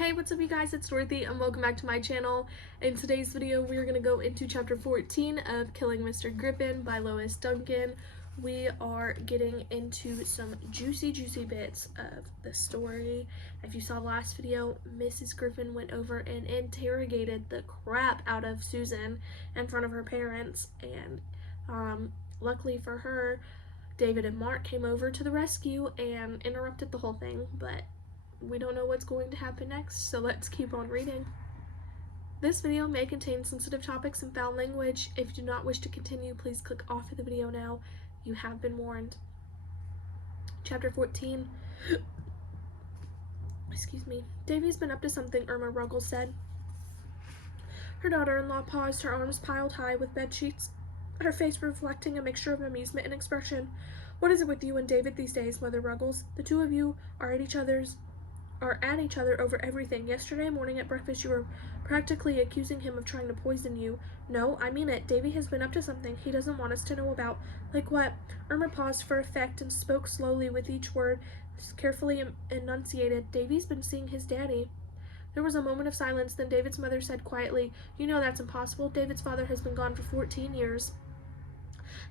Hey, what's up you guys, it's Dorothy and welcome back to my channel. In today's video, we are going to go into chapter 14 of Killing Mr. Griffin by Lois Duncan. We are getting into some juicy bits of the story. If you saw the last video, Mrs. Griffin went over and interrogated the crap out of Susan in front of her parents, and luckily for her, David and Mark came over to the rescue and interrupted the whole thing, but we don't know what's going to happen next, so let's keep on reading. This video may contain sensitive topics and foul language. If you do not wish to continue, please click off of the video now. You have been warned. Chapter 14. Excuse me. Davy's been up to something, Irma Ruggles said. Her daughter-in-law paused, her arms piled high with bed sheets, her face reflecting a mixture of amusement and expression. What is it with you and David these days, Mother Ruggles? The two of you are at each other over everything. Yesterday morning at breakfast you were practically accusing him of trying to poison you. No, I mean it. Davy has been up to something he doesn't want us to know about. Like what? Irma paused for effect and spoke slowly with each word carefully enunciated. Davy's been seeing his daddy. There was a moment of silence, then David's mother said quietly, You know that's impossible. David's father has been gone for 14 years.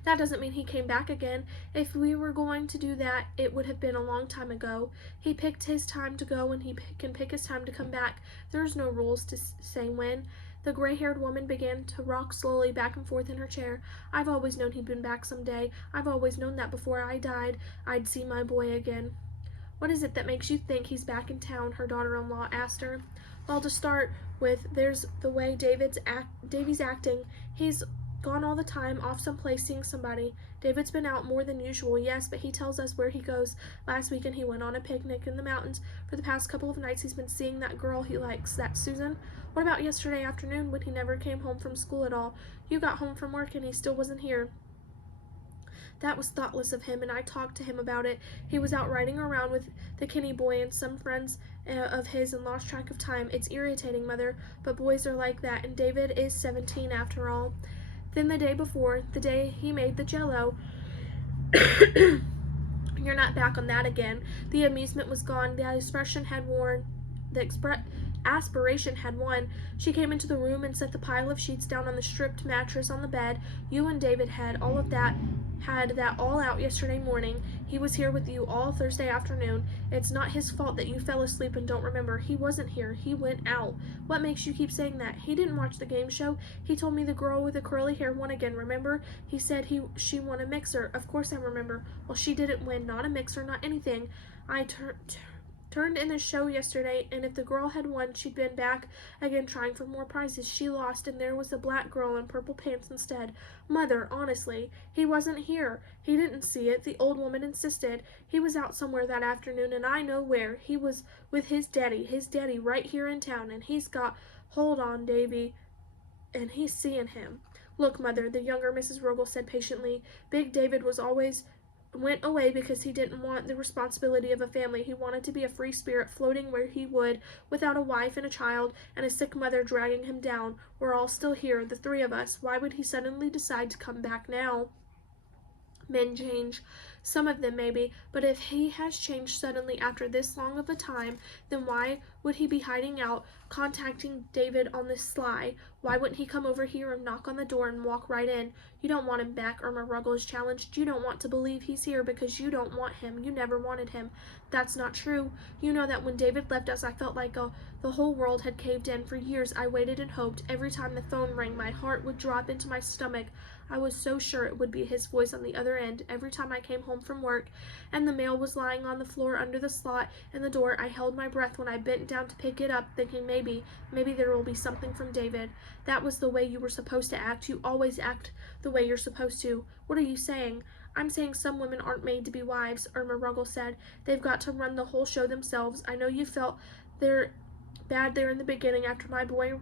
That doesn't mean he came back again. If we were going to do that, it would have been a long time ago. He picked his time to go and he can pick his time to come back. There's no rules to say when. The gray-haired woman began to rock slowly back and forth in her chair. I've always known he'd been back someday. I've always known that before I died, I'd see my boy again. What is it that makes you think he's back in town? Her daughter-in-law asked her. Well, to start with, there's the way Davy's acting. He's gone all the time, off someplace seeing somebody. David's been out more than usual, yes, but he tells us where he goes. Last weekend he went on a picnic in the mountains. For the past couple of nights he's been seeing that girl he likes, that Susan. What about yesterday afternoon when he never came home from school at all? You got home from work and he still wasn't here. That was thoughtless of him, and I talked to him about it. He was out riding around with the Kinney boy and some friends of his and lost track of time. It's irritating, Mother, but boys are like that, and David is 17 after all. Then the day before, the day he made the jello, you're not back on that again. The amusement was gone. The aspiration had won. She came into the room and set the pile of sheets down on the stripped mattress on the bed. You and David had that all out yesterday morning. He was here with you all Thursday afternoon. It's not his fault that you fell asleep and don't remember. He wasn't here. He went out. What makes you keep saying that? He didn't watch the game show. He told me the girl with the curly hair won again, remember? He said she won a mixer. Of course I remember. Well, she didn't win. Not a mixer, not anything. I turned in the show yesterday, and if the girl had won, she'd been back again trying for more prizes. She lost, and there was the black girl in purple pants instead. Mother, honestly, he wasn't here. He didn't see it. The old woman insisted. He was out somewhere that afternoon, and I know where. He was with his daddy right here in town, and he's got hold on Davy, and he's seeing him. Look, Mother, the younger Mrs. Ruggles said patiently, Big David went away because he didn't want the responsibility of a family. He wanted to be a free spirit floating where he would, without a wife and a child and a sick mother dragging him down. We're all still here, the three of us. Why would he suddenly decide to come back now? Men change. Some of them maybe, but if he has changed suddenly after this long of a time, then why would he be hiding out, contacting David on the sly? Why wouldn't he come over here and knock on the door and walk right in? You don't want him back, Irma Ruggles challenged. You don't want to believe he's here because you don't want him. You never wanted him. That's not true. You know that when David left us, I felt like the whole world had caved in. For years, I waited and hoped. Every time the phone rang, my heart would drop into my stomach. I was so sure it would be his voice on the other end. Every time I came home from work and the mail was lying on the floor under the slot in the door, I held my breath when I bent down to pick it up, thinking maybe there will be something from David. That was the way you were supposed to act. You always act the way you're supposed to. What are you saying? I'm saying some women aren't made to be wives, Irma Ruggles said. They've got to run the whole show themselves. I know you felt bad there in the beginning after my boy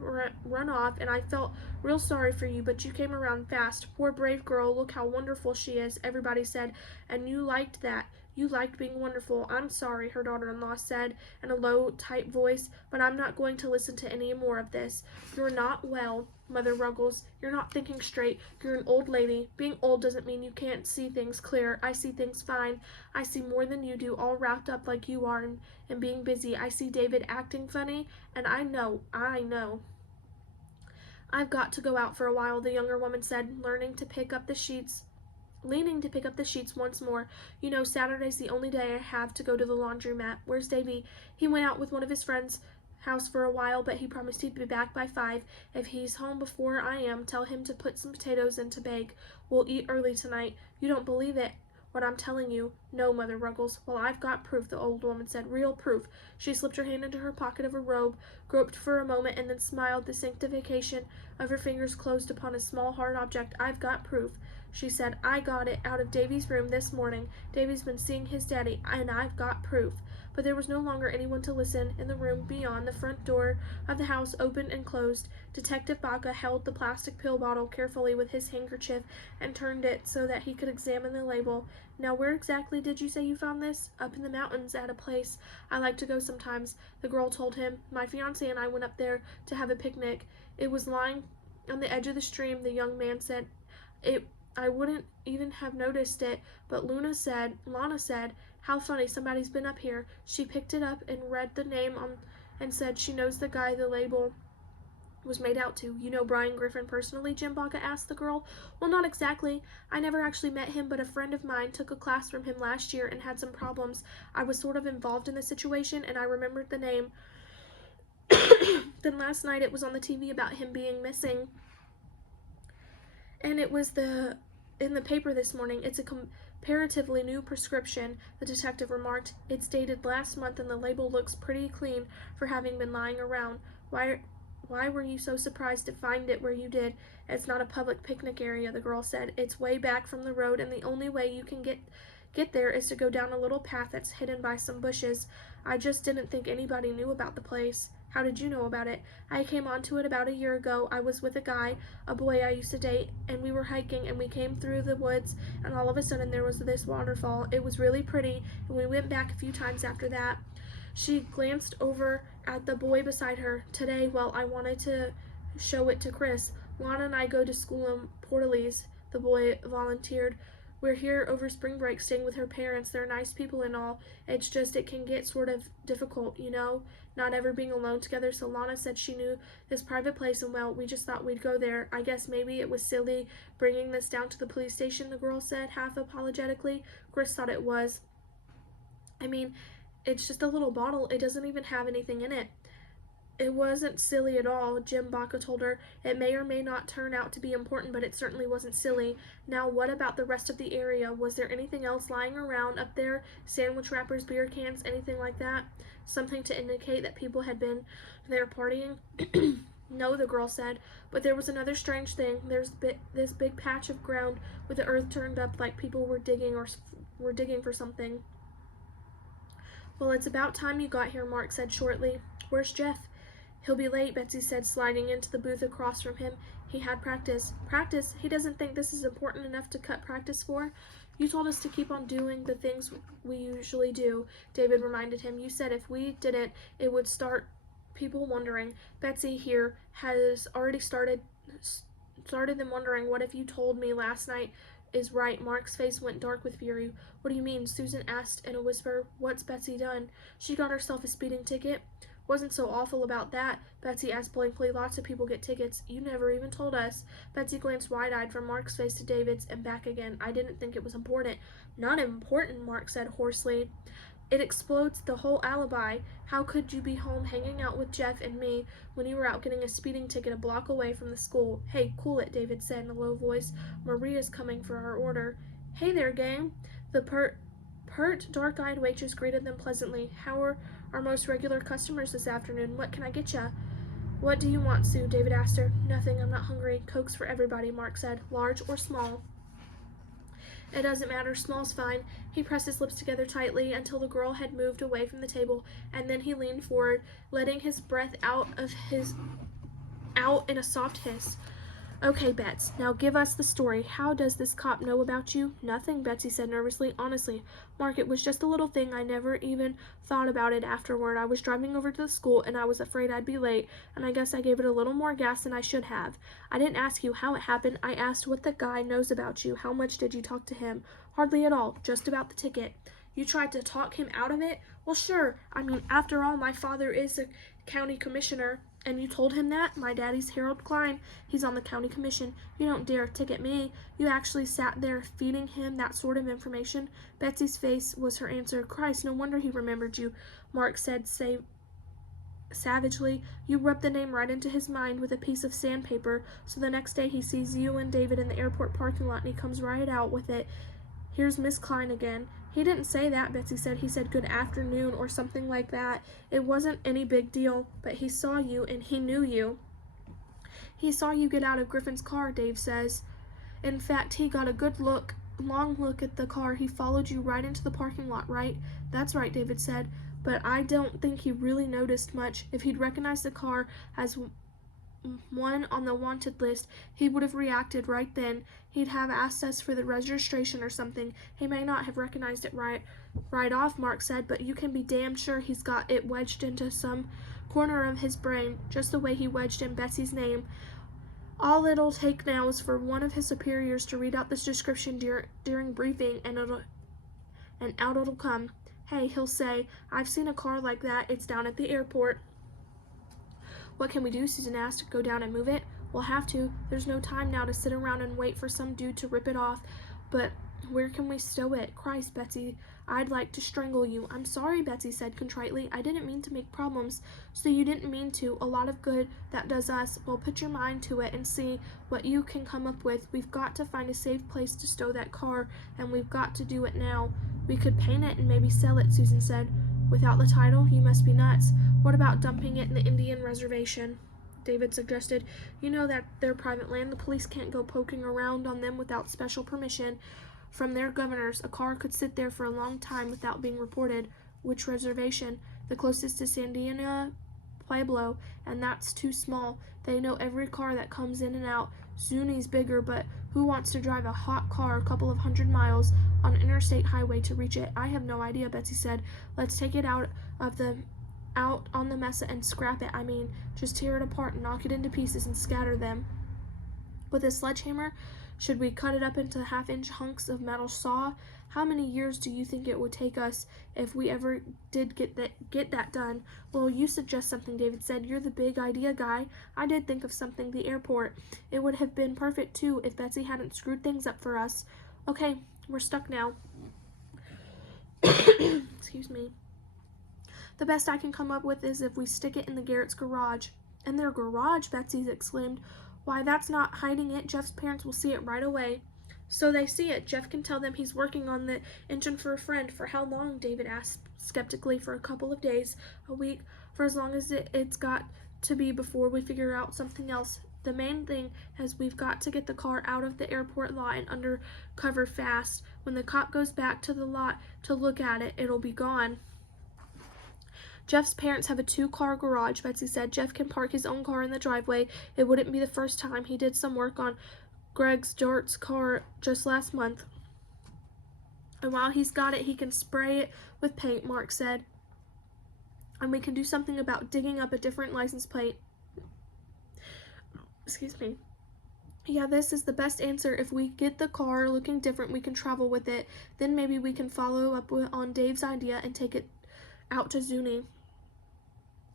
run off, and I felt real sorry for you, but you came around fast. Poor brave girl, look how wonderful she is, everybody said, and you liked that. You liked being wonderful. I'm sorry, her daughter-in-law said in a low, tight voice, but I'm not going to listen to any more of this. You're not well, Mother Ruggles. You're not thinking straight. You're an old lady. Being old doesn't mean you can't see things clear. I see things fine. I see more than you do, all wrapped up like you are and being busy. I see David acting funny, and I know. I've got to go out for a while, the younger woman said, leaning to pick up the sheets once more. You know, Saturday's the only day I have to go to the laundromat. Where's Davy? He went out with one of his friends' house for a while, but he promised he'd be back by 5. If he's home before I am, tell him to put some potatoes in to bake. We'll eat early tonight. You don't believe it, what I'm telling you? No, Mother Ruggles. Well, I've got proof, the old woman said. Real proof. She slipped her hand into her pocket of her robe, groped for a moment, and then smiled. The sanctification of her fingers closed upon a small hard object. I've got proof, she said. I got it out of Davy's room this morning. Davy's been seeing his daddy, and I've got proof. But there was no longer anyone to listen. In the room beyond, the front door of the house opened and closed. Detective Baca held the plastic pill bottle carefully with his handkerchief and turned it so that he could examine the label. Now, where exactly did you say you found this? Up in the mountains at a place I like to go sometimes, the girl told him. My fiancé and I went up there to have a picnic. It was lying on the edge of the stream, the young man said. I wouldn't even have noticed it, but Lana said, how funny, somebody's been up here. She picked it up and read the name on and said she knows the guy the label was made out to. You know Brian Griffin personally? Jim Baca asked the girl. Well, not exactly. I never actually met him, but a friend of mine took a class from him last year and had some problems. I was sort of involved in the situation, and I remembered the name. Then last night it was on the TV about him being missing, and it was in the paper this morning. It's a comparatively new prescription, the detective remarked. It's dated last month, and the label looks pretty clean for having been lying around. Why were you so surprised to find it where you did? It's not a public picnic area, the girl said. It's way back from the road, and the only way you can get there is to go down a little path that's hidden by some bushes. I just didn't think anybody knew about the place. How did you know about it? I came onto it about a year ago. I was with a guy, a boy I used to date, and we were hiking, and we came through the woods, and all of a sudden there was this waterfall. It was really pretty, and we went back a few times after that. She glanced over at the boy beside her. Today, well, I wanted to show it to Chris. Lana and I go to school in Port Elise, the boy volunteered. We're here over spring break staying with her parents. They're nice people and all. It's just it can get sort of difficult, you know, not ever being alone together. So Lana said she knew this private place, and well, we just thought we'd go there. I guess maybe it was silly bringing this down to the police station, the girl said, half apologetically. Chris thought it was. I mean, it's just a little bottle. It doesn't even have anything in it. It wasn't silly at all, Jim Baca told her. It may or may not turn out to be important, but it certainly wasn't silly. Now, what about the rest of the area? Was there anything else lying around up there? Sandwich wrappers, beer cans, anything like that? Something to indicate that people had been there partying? No, the girl said, but there was another strange thing. There's this big patch of ground with the earth turned up like people were digging for something. Well, it's about time you got here, Mark said shortly. Where's Jeff? He'll be late, Betsy said, sliding into the booth across from him. He had practice. Practice? He doesn't think this is important enough to cut practice for? You told us to keep on doing the things we usually do, David reminded him. You said if we didn't, it would start people wondering. Betsy here has already started them wondering. What if you told me last night is right? Mark's face went dark with fury. What do you mean? Susan asked in a whisper. What's Betsy done? She got herself a speeding ticket. Wasn't so awful about that, Betsy asked blankly. Lots of people get tickets. You never even told us. Betsy glanced wide-eyed from Mark's face to David's and back again. I didn't think it was important. Not important, Mark said hoarsely. It explodes the whole alibi. How could you be home hanging out with Jeff and me when you were out getting a speeding ticket a block away from the school? Hey, cool it, David said in a low voice. Maria's coming for our order. Hey there, gang. The pert, dark-eyed waitress greeted them pleasantly. How are our most regular customers this afternoon? What can I get ya? What do you want, Sue? David asked her. Nothing, I'm not hungry. Coke's for everybody, Mark said. Large or small? It doesn't matter. Small's fine. He pressed his lips together tightly until the girl had moved away from the table, and then he leaned forward, letting his breath out in a soft hiss. Okay, Bets, now give us the story. How does this cop know about you? Nothing, Betsy said nervously. Honestly, Mark, it was just a little thing. I never even thought about it afterward. I was driving over to the school, and I was afraid I'd be late, and I guess I gave it a little more gas than I should have. I didn't ask you how it happened. I asked what the guy knows about you. How much did you talk to him? Hardly at all, just about the ticket. You tried to talk him out of it? Well, sure. I mean, after all, my father is a county commissioner. And you told him that? My daddy's Harold Klein. He's on the county commission. You don't dare ticket me. You actually sat there feeding him that sort of information? Betsy's face was her answer. Christ, no wonder he remembered you, Mark said savagely. You rubbed the name right into his mind with a piece of sandpaper, so the next day he sees you and David in the airport parking lot and he comes right out with it. Here's Miss Klein again. He didn't say that, Betsy said. He said good afternoon or something like that. It wasn't any big deal, but he saw you and he knew you. He saw you get out of Griffin's car, Dave says. In fact, he got a good look, long look at the car. He followed you right into the parking lot, right? That's right, David said. But I don't think he really noticed much. If he'd recognized the car as one on the wanted list, he would have reacted right then. He'd have asked us for the registration or something. He may not have recognized it right off, Mark said, but you can be damn sure he's got it wedged into some corner of his brain, just the way he wedged in Betsy's name. All it'll take now is for one of his superiors to read out this description during briefing, and out it'll come. Hey, he'll say, I've seen a car like that. It's down at the airport. What can we do? Susan asked. Go down and move it? We'll have to. There's no time now to sit around and wait for some dude to rip it off. But where can we stow it? Christ, Betsy, I'd like to strangle you. I'm sorry, Betsy said contritely. I didn't mean to make problems. So you didn't mean to. A lot of good that does us. Well, put your mind to it and see what you can come up with. We've got to find a safe place to stow that car, and we've got to do it now. We could paint it and maybe sell it, Susan said. Without the title? You must be nuts. What about dumping it in the Indian reservation? David suggested. You know that they're private land. The police can't go poking around on them without special permission from their governors. A car could sit there for a long time without being reported. Which reservation? The closest to Sandiana Pueblo, and that's too small. They know every car that comes in and out. Zuni's bigger, but who wants to drive a hot car a couple of 100 miles on an interstate highway to reach it? I have no idea, Betsy said. Let's take it out on the mesa and scrap it. I mean, just tear it apart and knock it into pieces and scatter them. With a sledgehammer? Should we cut it up into half-inch hunks of metal saw? How many years do you think it would take us if we ever did get that done? Well, you suggest something, David said. You're the big idea guy. I did think of something, the airport. It would have been perfect, too, if Betsy hadn't screwed things up for us. Okay, we're stuck now. Excuse me. The best I can come up with is if we stick it in the Garrett's garage. In their garage? Betsy exclaimed. Why, that's not hiding it. Jeff's parents will see it right away. So they see it. Jeff can tell them he's working on the engine for a friend. For how long? David asked skeptically. For a couple of days, a week, for as long as it's got to be before we figure out something else. The main thing is we've got to get the car out of the airport lot and under cover fast. When the cop goes back to the lot to look at it, it'll be gone. Jeff's parents have a 2-car garage, Betsy said. Jeff can park his own car in the driveway. It wouldn't be the first time. He did some work on Greg's Jart's car just last month. And while he's got it, he can spray it with paint, Mark said. And we can do something about digging up a different license plate. Excuse me. Yeah, this is the best answer. If we get the car looking different, we can travel with it. Then maybe we can follow up on Dave's idea and take it out to Zuni.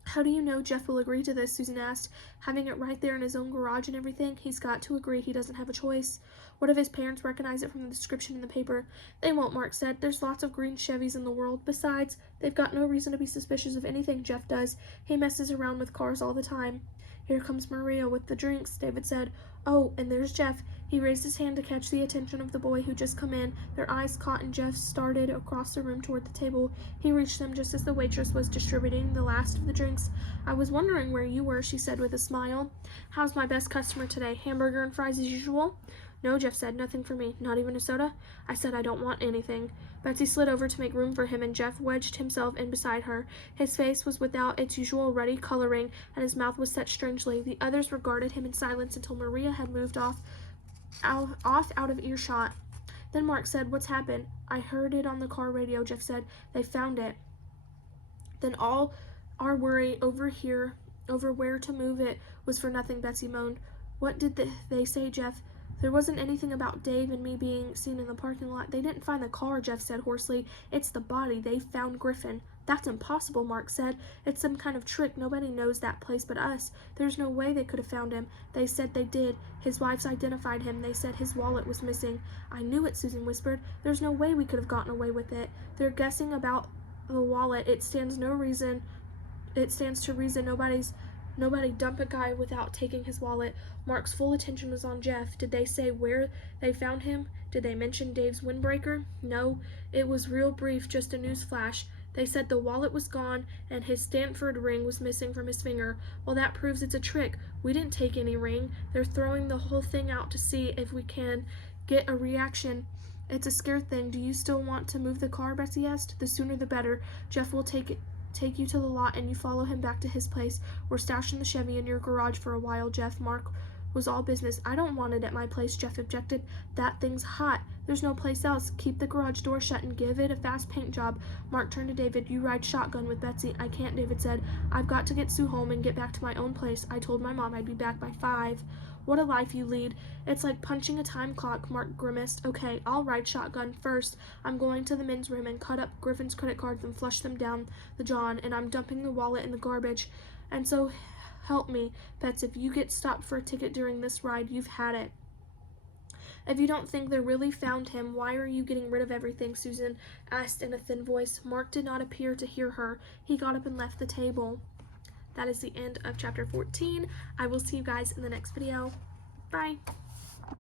How do you know Jeff will agree to this? Susan asked. Having it right there in his own garage and everything, he's got to agree. He doesn't have a choice. What if his parents recognize it from the description in the paper? They won't, Mark said. There's lots of green Chevys in the world. Besides, they've got no reason to be suspicious of anything Jeff does. He messes around with cars all the time. Here comes Maria with the drinks, David said. Oh, and there's Jeff. He raised his hand to catch the attention of the boy who just come in. Their eyes caught and Jeff started across the room toward the table. He reached them just as the waitress was distributing the last of the drinks. I was wondering where you were, she said with a smile. How's my best customer today? Hamburger and fries as usual? No, Jeff said, nothing for me. Not even a soda? I said I don't want anything. Betsy slid over to make room for him, and Jeff wedged himself in beside her. His face was without its usual ruddy coloring, and his mouth was set strangely. The others regarded him in silence until Maria had moved off out of earshot. Then Mark said, "What's happened?" "I heard it on the car radio," Jeff said. "They found it." "Then all our worry over where to move it was for nothing," Betsy moaned. "What did they say, Jeff?" "There wasn't anything about Dave and me being seen in the parking lot." "They didn't find the car," Jeff said hoarsely. "It's the body. They found Griffin." "That's impossible," Mark said. "It's some kind of trick. Nobody knows that place but us. There's no way they could have found him." "They said they did. His wife's identified him. They said his wallet was missing." "I knew it," Susan whispered. "There's no way we could have gotten away with it. They're guessing about the wallet. It stands to reason nobody dump a guy without taking his wallet." Mark's full attention was on Jeff. "Did they say where they found him? Did they mention Dave's windbreaker?" "No, it was real brief, just a news flash. They said the wallet was gone and his Stanford ring was missing from his finger." "Well, that proves it's a trick. We didn't take any ring. They're throwing the whole thing out to see if we can get a reaction. It's a scare thing. Do you still want to move the car?" Betsy asked. "The sooner the better. Jeff will take you to the lot and you follow him back to his place. We're stashing the Chevy in your garage for a while, Jeff." Mark was all business. "I don't want it at my place," Jeff objected. "That thing's hot. There's no place else. Keep the garage door shut and give it a fast paint job." Mark turned to David. "You ride shotgun with Betsy." "I can't," David said. "I've got to get Sue home and get back to my own place. I told my mom I'd be back by 5. "What a life you lead. It's like punching a time clock," Mark grimaced. "Okay, I'll ride shotgun. First, I'm going to the men's room and cut up Griffin's credit cards and flush them down the John, and I'm dumping the wallet in the garbage. And so help me, Bets, if you get stopped for a ticket during this ride, you've had it." "If you don't think they really found him, why are you getting rid of everything?" Susan asked in a thin voice. Mark did not appear to hear her. He got up and left the table. That is the end of chapter 14. I will see you guys in the next video. Bye.